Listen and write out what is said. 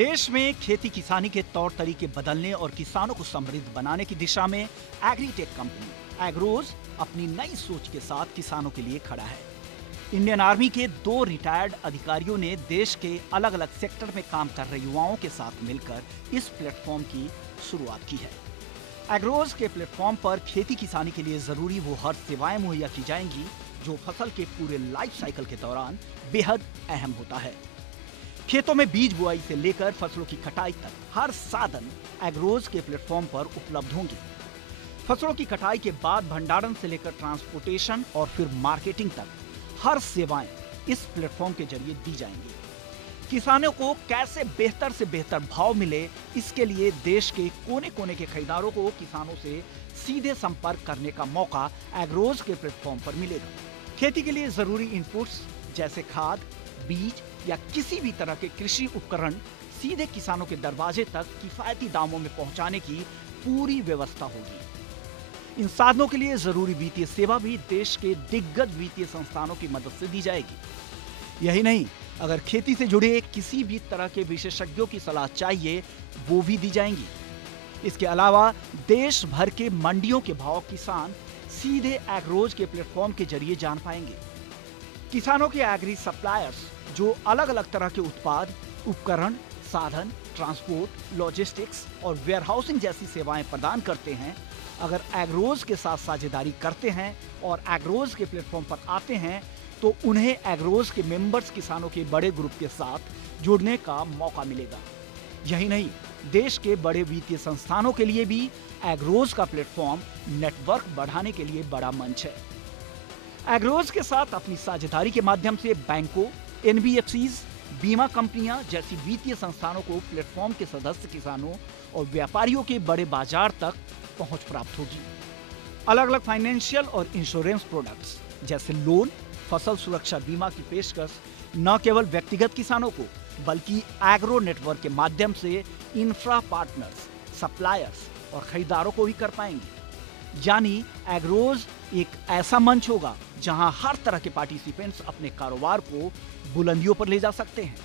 देश में खेती किसानी के तौर तरीके बदलने और किसानों को समृद्ध बनाने की दिशा में एग्रीटेक कंपनी एग्रोज अपनी नई सोच के साथ किसानों के लिए खड़ा है। इंडियन आर्मी के 2 रिटायर्ड अधिकारियों ने देश के अलग अलग सेक्टर में काम कर रहे युवाओं के साथ मिलकर इस प्लेटफॉर्म की शुरुआत की है। एग्रोज के प्लेटफॉर्म पर खेती किसानी के लिए जरूरी वो हर सेवाएं मुहैया की जाएंगी जो फसल के पूरे लाइफ साइकिल के दौरान बेहद अहम होता है। खेतों में बीज बुआई से लेकर फसलों की कटाई तक हर साधन एग्रोज के प्लेटफॉर्म पर उपलब्ध होंगे। फसलों की कटाई के बाद भंडारण से लेकर ट्रांसपोर्टेशन और फिर मार्केटिंग तक हर सेवाएं इस प्लेटफॉर्म के जरिए दी जाएंगी। किसानों को कैसे बेहतर से बेहतर भाव मिले, इसके लिए देश के कोने कोने के खरीदारों को किसानों से सीधे संपर्क करने का मौका एग्रोज के प्लेटफॉर्म पर मिलेगा। खेती के लिए जरूरी इनपुट्स जैसे खाद, बीज या किसी भी तरह के कृषि उपकरण सीधे किसानों के दरवाजे तक किफायती दामों में पहुंचाने की पूरी व्यवस्था होगी। इन साधनों के लिए जरूरी वित्तीय सेवा भी देश के दिग्गज वित्तीय संस्थानों की मदद से दी जाएगी। यही नहीं, अगर खेती से जुड़े किसी भी तरह के विशेषज्ञों की सलाह चाहिए वो भी दी जाएंगी। इसके अलावा देश भर के मंडियों के भाव किसान सीधे एग्रोज के प्लेटफॉर्म के जरिए जान पाएंगे। किसानों के एग्री सप्लायर्स जो अलग अलग तरह के उत्पाद, उपकरण, साधन, ट्रांसपोर्ट, लॉजिस्टिक्स और वेयरहाउसिंग जैसी सेवाएं प्रदान करते हैं, अगर एग्रोज के साथ साझेदारी करते हैं और एग्रोज के प्लेटफॉर्म पर आते हैं तो उन्हें एग्रोज के मेंबर्स किसानों के बड़े ग्रुप के साथ जुड़ने का मौका मिलेगा। यही नहीं, देश के बड़े वित्तीय संस्थानों के लिए भी एग्रोज का प्लेटफॉर्म नेटवर्क बढ़ाने के लिए बड़ा मंच है। एग्रोज के साथ अपनी साझेदारी के माध्यम से बैंकों, एनबीएफसीज, बीमा कंपनियां जैसी वित्तीय संस्थानों को प्लेटफॉर्म के सदस्य किसानों और व्यापारियों के बड़े बाजार तक पहुंच प्राप्त होगी। अलग अलग फाइनेंशियल और इंश्योरेंस प्रोडक्ट्स जैसे लोन, फसल सुरक्षा बीमा की पेशकश न केवल व्यक्तिगत किसानों को बल्कि एग्रो नेटवर्क के माध्यम से इंफ्रा पार्टनर्स, सप्लायर्स और खरीदारों को भी कर पाएंगे। यानी एग्रोज एक ऐसा मंच होगा जहां हर तरह के पार्टिसिपेंट्स अपने कारोबार को बुलंदियों पर ले जा सकते हैं।